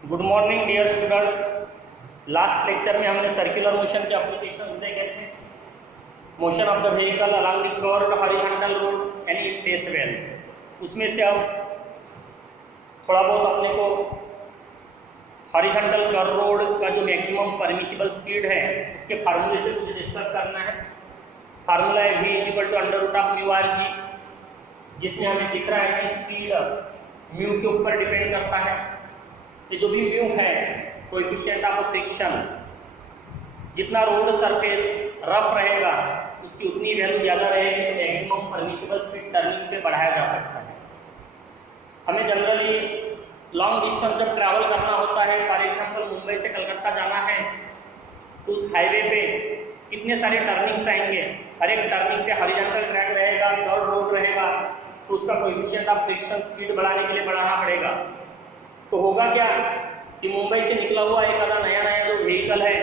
Good morning dear students. Last lecture में हमने circular motion के एप्लीकेशंस देखे थे। Motion of the vehicle along the curved horizontal road यानी इन डेथ वेल। उसमें से अब थोड़ा बहुत अपने को हॉरिजॉन्टल कर्व रोड का जो मैक्सिमम परमिशिबल स्पीड है उसके फार्मूले से कुछ डिस्कस करना है। फार्मूला है v equal to under root of mu R G, जिसमें हमें दिख रहा है कि स्पीड म्यू के ऊपर डिपेंड करता है। ये जो भी म्यू है कोएफिशिएंट ऑफ फ्रिक्शन, जितना रोड सरफेस रफ रहेगा उसकी उतनी वैल्यू ज़्यादा रहेगी, मैक्सिमम परमिशिबल स्पीड टर्निंग पे बढ़ाया जा सकता है। हमें जनरली लॉन्ग डिस्टेंस जब ट्रैवल करना होता है, फॉर एग्जांपल मुंबई से कलकत्ता जाना है, तो उस हाईवे पे कितने सारे टर्निंग्स आएंगे। हर एक टर्निंग पे हॉरिजॉन्टल ट्रैक रहेगा, कर्व रोड रहेगा, तो उसका कोएफिशिएंट ऑफ फ्रिक्शन स्पीड बढ़ाने के लिए बढ़ाना पड़ेगा। तो होगा क्या कि मुंबई से निकला हुआ एक आधा नया जो व्हीकल है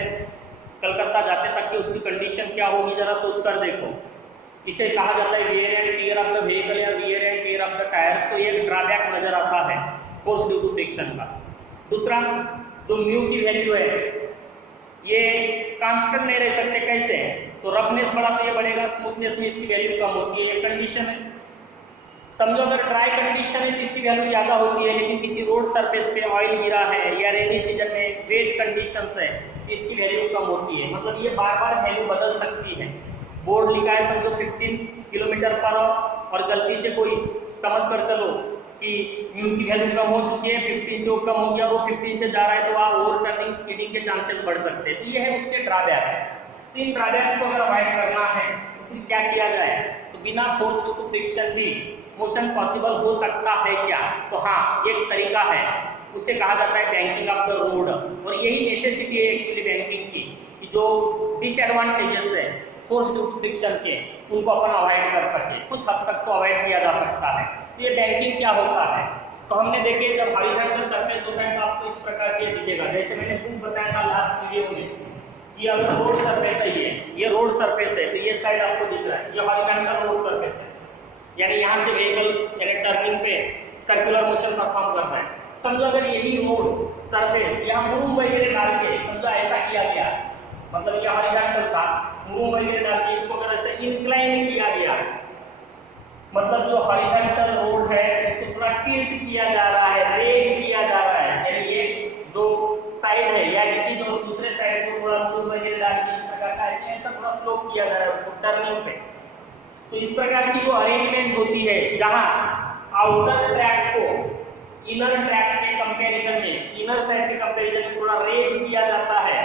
कलकत्ता जाते तक की उसकी कंडीशन क्या होगी, जरा सोच कर देखो। इसे कहा जाता है wear and tear of the vehicle या wear and tear of the tyres. तो ये ड्रॉबैक नजर आता है फोर्स ड्यू टू फ्रिक्शन का। दूसरा, जो म्यू की वैल्यू है ये कांस्टेंट नहीं रह सकते। कैसे? तो रफनेस बढ़ा तो ये बढ़ेगा, स्मूथनेस में इसकी वैल्यू कम होती है, ये कंडीशन है। समझो अगर ड्राई कंडीशन है तो इसकी वैल्यू ज़्यादा होती है, लेकिन किसी रोड सरफेस पे ऑयल गिरा है या रेनी सीजन में वेट कंडीशंस है तो इसकी वैल्यू कम होती है। मतलब ये बार बार वैल्यू बदल सकती है। बोर्ड लिखा है समझो 15 किलोमीटर पर आवर और गलती से कोई समझ कर चलो कि म्यू की वैल्यू कम हो चुकी है, 15 से वो कम हो गया, वो 15 से जा रहा है, तो वहाँ ओवर टर्निंग स्पीडिंग के चांसेस बढ़ सकते हैं। तो ये है उसके ड्रॉबैक्स। तो इन ड्रॉबैक्स को अगर अवॉइड करना है तो फिर क्या किया जाए? तो बिना फोर्स ड्यू टू फ्रिक्शन भी मोशन पॉसिबल हो सकता है क्या? तो हाँ, एक तरीका है, उसे कहा जाता है बैंकिंग ऑफ द रोड। और यही नेसेसिटी है एक्चुअली बैंकिंग की, कि जो डिसएडवांटेजेस है फोर्स ड्यू टू फ्रिक्शन के उनको अपन अवॉइड कर सके। कुछ हद तक तो अवॉइड किया जा सकता है। तो ये बैंकिंग क्या होता है? तो हमने देखे जब हॉरिजॉन्टल सरफेस होता है तो आपको इस प्रकार से दिखेगा, जैसे मैंने खुद बताया था लास्ट वीडियो में कि अगर रोड सरफेस है, ये रोड सरफेस है, तो ये साइड आपको दिख रहा है, ये हॉरिजॉन्टल रोड सरफेस है, यानी यहाँ से व्हीकल यानी टर्निंग पे सर्कुलर मोशन परफॉर्म करता है। समझो अगर यही रोड सरफेस यहाँ मूव वगैरह डाल के, समझो ऐसा किया गया, मतलब ये हॉरिजॉन्टल था, मूव वगैरह डाल के इसको अगर ऐसा इंक्लाइन किया गया, मतलब जो हॉरिजॉन्टल रोड है उसको थोड़ा टिल्ट किया जा रहा है, रेज किया जा रहा है, यानी ये जो साइड है या इट और दूसरे साइड को थोड़ा मूव वगैरह डाल के इस प्रकार का ऐसा थोड़ा स्लोप किया जा रहा है उसको टर्निंग पे। तो इस प्रकार की जो अरेंजमेंट होती है जहां आउटर ट्रैक को इनर ट्रैक के कंपैरिजन में, इनर साइड के कंपैरिजन में थोड़ा रेज किया जाता है,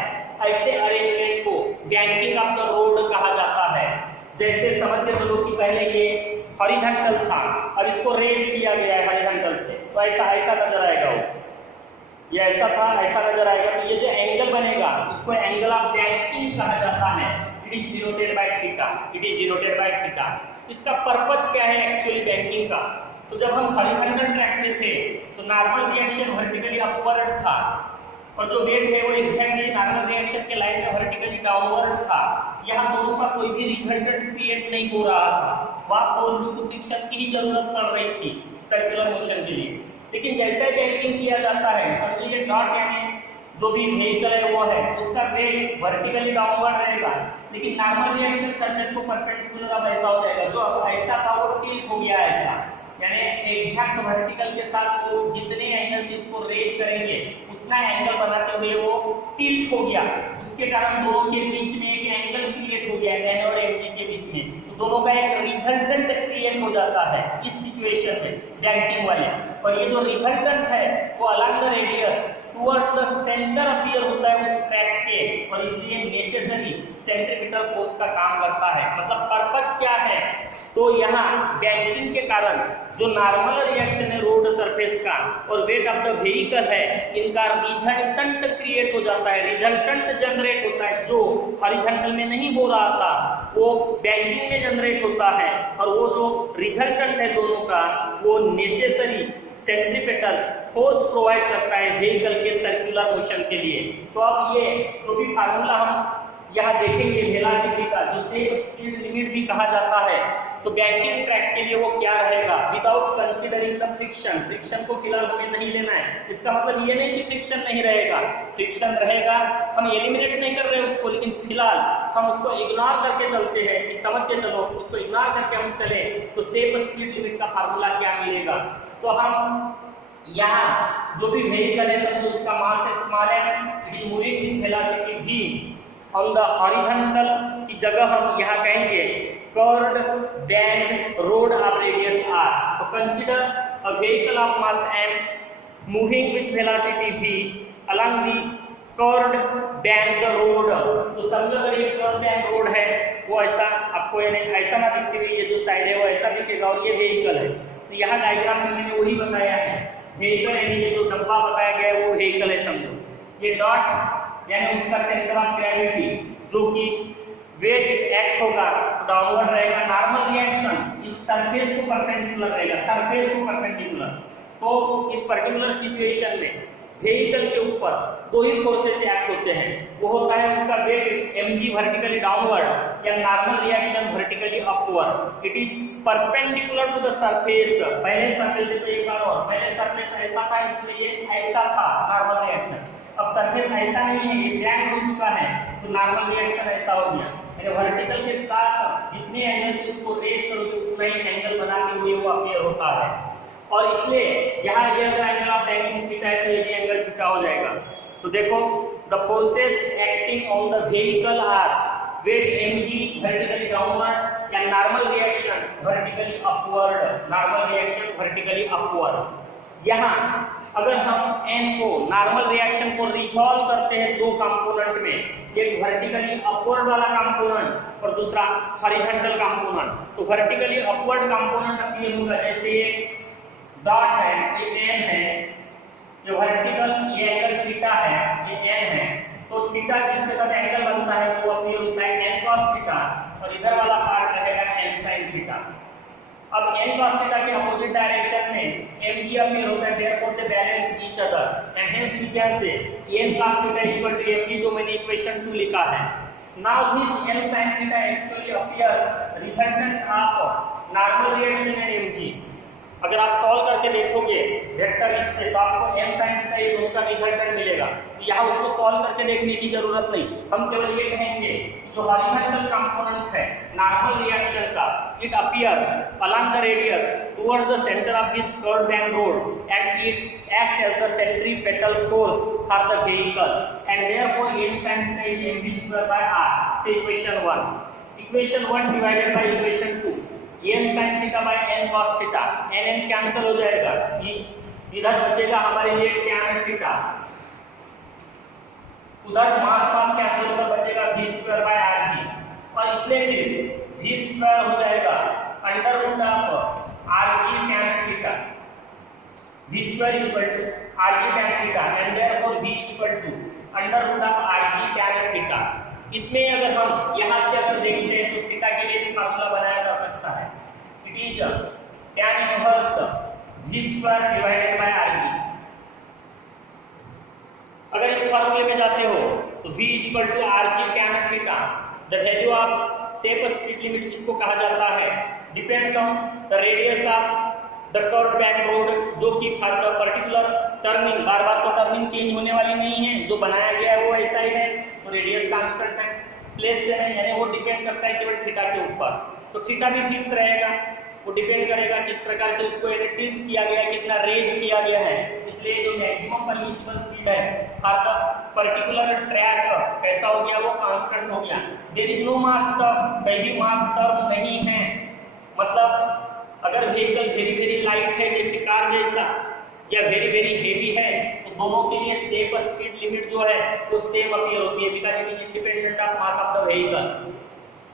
ऐसे अरेंजमेंट को बैंकिंग ऑफ द रोड कहा जाता है। जैसे समझ के चलो कि पहले ये हॉरिजॉन्टल था, अब इसको रेज किया गया है हॉरिजॉन्टल से, तो ऐसा नजर आएगा, वो ये ऐसा था ऐसा नजर आएगा। तो ये जो एंगल बनेगा उसको एंगल ऑफ बैंकिंग कहा जाता है। It is denoted by theta, it is denoted by theta. इसका पर्पस क्या है एक्चुअली बैंकिंग का? तो जब हम हॉरिजॉन्टल ट्रैक में थे तो नॉर्मल रिएक्शन वर्टिकली अपवर्ड था, और जो वेट है वो एग्जैक्टली नॉर्मल रिएक्शन के लाइन में वर्टिकली डाउनवर्ड था। यहाँ दोनों का कोई भी रिजल्टेंट क्रिएट नहीं हो रहा था, वहाँ फोर्स ड्यू टू फ्रिक्शन की ही जरूरत पड़ रही थी सर्कुलर मोशन के लिए। लेकिन जैसे बैंकिंग किया जाता है, समझिए डॉट यानी जो भी व्हीकल है वो है, उसका वेट वर्टिकली डाउनवर्ड रहेगा, लेकिन नॉर्मल रिएक्शन सरफेस को परपेंडिकुलर अब ऐसा हो जाएगा, जो अब ऐसा था वो टिल्ट हो गया ऐसा, यानी एग्जैक्ट वर्टिकल के साथ वो जितने एंगल से इसको रेज करेंगे उतना एंगल बनाते हुए वो टिल्ट हो गया। उसके कारण दोनों के बीच में एक एंगल क्रिएट हो गया एन और एम के बीच में, तो दोनों का एक रिजल्टेंट क्रिएट हो जाता है इस सिचुएशन में बैंकिंग वाले। और ये जो रिजल्टेंट है वो along the radius towards the centre appear होता है उस ट्रैक के, और इसलिए नेसेसरी सेंट्रीपिटल फोर्स का काम करता है। मतलब पर्पस क्या है? तो यहाँ बैंकिंग के कारण जो नॉर्मल रिएक्शन है रोड सरफेस का और वेट ऑफ द व्हीकल है, इनका रिजल्टेंट क्रिएट हो जाता है, रिजल्टेंट जनरेट होता है, जो हॉरिजॉन्टल में नहीं हो रहा था वो बैंकिंग में जनरेट होता है। और वो जो रिजल्टेंट है दोनों का वो नेसेसरी सेंट्रीपिटल फोर्स प्रोवाइड करता है व्हीकल के सर्कुलर मोशन के लिए। तो अब ये जो भी फार्मूला हम यहाँ देखेंगे वेलोसिटी का जो सेफ स्पीड लिमिट भी कहा जाता है, तो बैंकिंग ट्रैक के लिए वो क्या रहेगा, without considering the friction. Friction को फिलहाल हमें नहीं लेना है, इसका मतलब ये नहीं कि फ्रिक्शन नहीं रहेगा, फ्रिक्शन रहेगा, हम एलिमिनेट नहीं कर रहे उसको, लेकिन फिलहाल हम उसको इग्नोर करके चलते हैं कि समझ के चलो, उसको इग्नोर करके हम चले तो सेफ स्पीड लिमिट का फार्मूला क्या मिलेगा। तो हम यहाँ जो भी व्हीकल है समझो उसका मास स्मॉल है, it is moving with velocity v on the horizontal की जगह हम यहाँ कहेंगे curved bend road of radius r। तो consider a vehicle of mass m moving with velocity v along the curved bend road. तो समझो अगर ये कर्व्ड बैंड रोड है, वो ऐसा आपको ऐसा ना दिखते हुए ये जो साइड है वो ऐसा दिखेगा और ये व्हीकल है। तो यहाँ डायग्राम में मैंने वही बताया है, व्हीकल यानी ये जो डब्बा बताया गया है वो व्हीकल है समझो। ये डॉट यानी उसका सेंटर ऑफ ग्रेविटी जो कि वेट एक्ट होगा डाउनवर्ड रहेगा, नॉर्मल रिएक्शन इस सरफेस को परपेंडिकुलर रहेगा, सरफेस को परपेंडिकुलर। तो इस पर्टिकुलर सिचुएशन में व्हीकल के ऊपर दो ही फोर्सेस एक्ट होते हैं, वो होता है उसका वेट mg वर्टिकली डाउनवर्ड या normal reaction vertically upward. It is perpendicular to the surface. पहले सरफेस देखो एक बार और, पहले सरफेस ऐसा था इसलिए ऐसा था नॉर्मल रिएक्शन, अब सरफेस ऐसा नहीं है, ये बैंड हो चुका है तो नॉर्मल रिएक्शन ऐसा हो गया। यानी वर्टिकल के साथ जितने एंगल से उसको रेज करोगे उतना ही एंगल बनाते हुए वो अपीयर होता है। और इसलिए यहाँ ये एंगल ऑफ बैंकिंग थीटा है तो ये एंगल थीटा हो जाएगा। तो देखो the forces acting on the vehicle are weight mg vertically downward या normal reaction vertically upward, normal reaction vertically upward. यहाँ अगर हम n को नॉर्मल रिएक्शन को रिजॉल्व करते हैं दो कंपोनेंट में, एक वर्टिकली अपवर्ड वाला कंपोनेंट और दूसरा हॉरिजॉन्टल कंपोनेंट। तो वर्टिकली अपवर्ड कंपोनेंट अपीयर होगा जैसे ये डॉट है, ये n है, जो वर्टिकल ये एंगल थीटा है, ये n है, तो थीटा किसके साथ एंगल बनता है वो अपीयर होता है n cos थीटा और इधर वाला पार्ट रहेगा n sin थीटा। अब n cos थीटा के अपोजिट डायरेक्शन में mg अपीयर होता है, therefore they balance each other and hence we can say n cos theta equal to mg जो मैंने इक्वेशन 2 लिखा है। Now this n sin theta actually appears resultant of normal reaction and mg। अगर आप solve करके देखोगे vector इससे तो आपको n sin थीटा ये दोनों का रिजल्टेंट मिलेगा। यहाँ उसको सॉल्व करके देखने की जरूरत नहीं, हम केवल ये कहेंगे जो हॉरिजॉन्टल कंपोनेंट है नॉर्मल रिएक्शन का, it appears along the radius toward the centre of this curved bend road and it acts as the centripetal force for the vehicle and therefore n sin theta is mv²r। Say equation 1, equation 1 divided by equation 2, n sin theta by n cos theta, n cancel हो जाएगा, इधर बचेगा हमारे लिए tan theta, उधर मास cancel होकर बचेगा v²/rg और इसलिए फिर v² हो जाएगा under root of rg tan theta, v² equal to rg tan theta and therefore v equal to under root of rg tan theta. इसमें अगर हम यहाँ से अगर देखते हैं तो थीटा के लिए भी फार्मूला बनाया जा सकता है, it is tan inverse v² divided by rg। अगर इस फार्मूले में जाते हो तो v equal to rg tan theta, the value of safe speed limit जिसको कहा जाता है depends on the radius of the curved bend road, जो कि फॉर द पर्टिकुलर टर्निंग, बार बार तो टर्निंग चेंज होने वाली नहीं है, जो बनाया गया है वो ऐसा ही है, तो रेडियस कांस्टेंट है, प्लेस से नहीं, यानी वो डिपेंड करता है केवल थीटा के ऊपर। तो थीटा भी फिक्स रहेगा, वो डिपेंड करेगा किस प्रकार से उसको टिल्ट किया गया है, कितना रेज किया गया है। इसलिए जो मैक्सिमम परमिसिबल स्पीड है फॉर द पर्टिकुलर ट्रैक कैसा हो गया, वो कांस्टेंट हो गया। There is no mass term, कहीं भी मास टर्म नहीं है। मतलब अगर व्हीकल वेरी वेरी लाइट है जैसे कार जैसा, या वेरी वेरी हेवी है, तो दोनों के लिए सेफ स्पीड लिमिट जो है वो सेम अपीयर होती है, because it is independent of mass of the vehicle.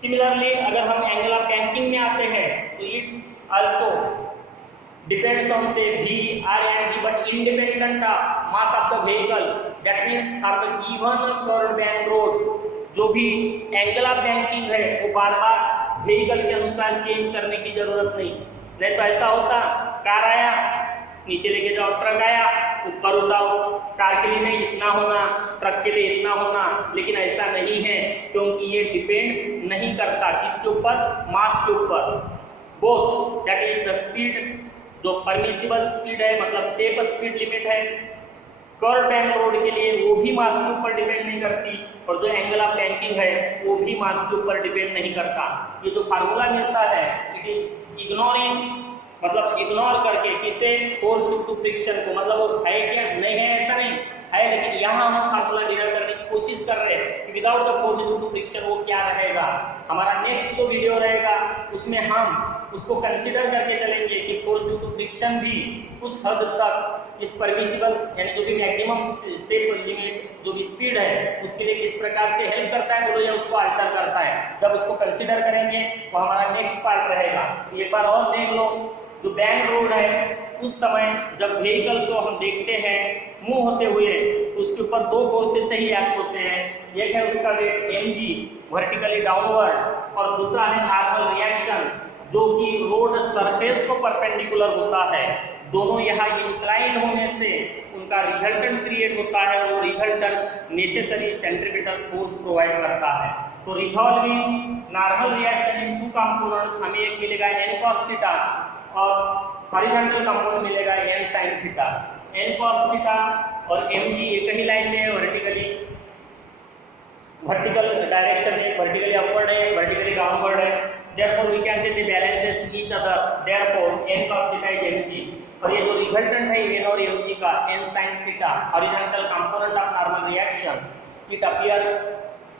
Similarly अगर हम एंगल ऑफ बैंकिंग में आते हैं तो इट आल्सो डिपेंड्स ऑन से v, r and g but independent of mass of the vehicle, that means for the given curved band road जो भी angle of banking है वो बार बार व्हीकल के अनुसार चेंज करने की जरूरत नहीं तो ऐसा होता कार आया नीचे लेके जाओ, ट्रक आया ऊपर उठाओ, कार के लिए नहीं इतना होना, ट्रक के लिए इतना होना, लेकिन ऐसा नहीं है क्योंकि ये डिपेंड नहीं करता किसके ऊपर, मास के ऊपर। Both that is the speed, जो परमिसिबल स्पीड है मतलब सेफ स्पीड लिमिट है कर्व बैंक रोड के लिए, वो भी मास के ऊपर डिपेंड नहीं करती, और जो एंगल ऑफ बैंकिंग है वो भी मास के ऊपर डिपेंड नहीं करता। ये जो फार्मूला मिलता है इट इज इग्नोरिंग, मतलब इग्नोर करके किसे, फोर्स ड्यू टू फ्रिक्शन को, मतलब वो है क्या, नहीं है ऐसा नहीं है, लेकिन यहाँ हम फार्मूला डिराइव करने की कोशिश कर रहे हैं कि without the force due to friction वो क्या रहेगा। हमारा नेक्स्ट जो वीडियो रहेगा उसमें हम उसको कंसीडर करके चलेंगे कि फोर्स ड्यू टू फ्रिक्शन भी कुछ हद तक इस परमिसिबल यानी जो भी मैक्सिमम सेफ लिमिट जो भी स्पीड है उसके लिए किस प्रकार से हेल्प करता है बोलो, या उसको अल्टर करता है। जब उसको कंसीडर करेंगे वो हमारा नेक्स्ट पार्ट रहेगा। एक बार और देख लो, जो बैंक रोड है उस समय जब व्हीकल को हम देखते हैं मूव होते हुए तो उसके ऊपर दो फोर्सेस से ही एक्ट होते हैं। एक है उसका वेट mg वर्टिकली डाउनवर्ड, और दूसरा है नॉर्मल रिएक्शन जो कि रोड सरफेस को परपेंडिकुलर होता है। दोनों यहाँ इंक्लाइंड होने से उनका रिजल्टेंट क्रिएट होता है, वो resultant necessary centripetal force provide करता है। तो resolving normal reaction in two components, हमें एक मिलेगा n cos थीटा और हॉरिजॉन्टल कंपोनेंट मिलेगा n sin theta. n cos theta और mg एक ही लाइन में है, वर्टिकल डायरेक्शन है, वर्टिकली अपवर्ड है, वर्टिकली डाउनवर्ड है। therefore we can say they balances each other, therefore n cos theta is mg। और ये जो रिजल्टेंट है n और mg का, n sin theta horizontal component of normal reaction, it appears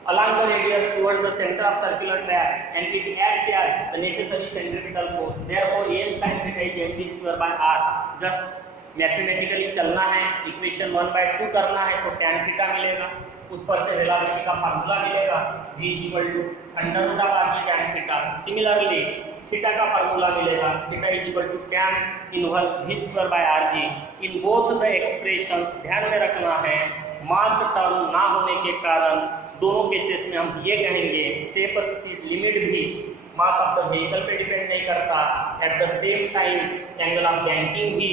along the radius towards the center of circular track and it acts as the necessary centripetal force, therefore n sin theta is mg square by r। Just mathematically चलना है, equation 1/2 करना है तो tan theta मिलेगा, उस पर से velocity का फार्मूला मिलेगा v √r tan theta. Similarly theta का फार्मूला मिलेगा, theta tan inverse v square by rg। In both the expressions ध्यान में रखना है, मास टर्म ना होने के कारण दोनों केसेस में हम ये कहेंगे सेफ स्पीड लिमिट भी मास ऑफ द व्हीकल पे डिपेंड नहीं करता, at the same time angle of banking भी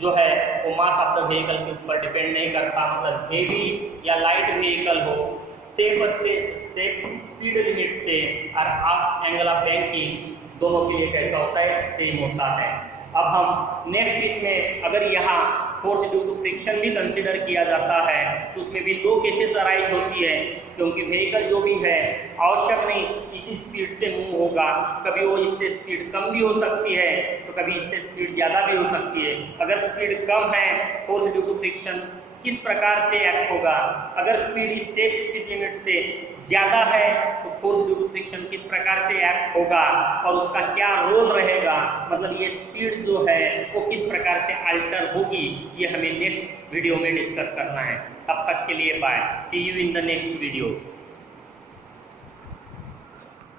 जो है वो मास ऑफ द व्हीकल के ऊपर डिपेंड नहीं करता। मतलब हेवी या लाइट व्हीकल हो, सेफ स्पीड लिमिट से और आप एंगल ऑफ बैंकिंग दोनों के लिए कैसा होता है, सेम होता है। अब हम नेक्स्ट इसमें अगर यहाँ फोर्स ड्यू टू फ्रिक्शन भी कंसीडर किया जाता है तो उसमें भी दो केसेस अराइज होती है, क्योंकि व्हीकल जो भी है आवश्यक नहीं इसी स्पीड से मूव होगा, कभी वो इससे स्पीड कम भी हो सकती है तो कभी इससे स्पीड ज़्यादा भी हो सकती है। अगर स्पीड कम है फोर्स ड्यू टू फ्रिक्शन किस प्रकार से एक्ट होगा, अगर स्पीड इस सेफ स्पीड लिमिट से ज़्यादा है तो फोर्स ड्यू टू फ्रिक्शन किस प्रकार से एक्ट होगा और उसका क्या रोल रहेगा, मतलब ये स्पीड जो है वो किस प्रकार से अल्टर होगी, ये हमें नेक्स्ट वीडियो में डिस्कस करना है। तब तक के लिए bye, see you in the next video.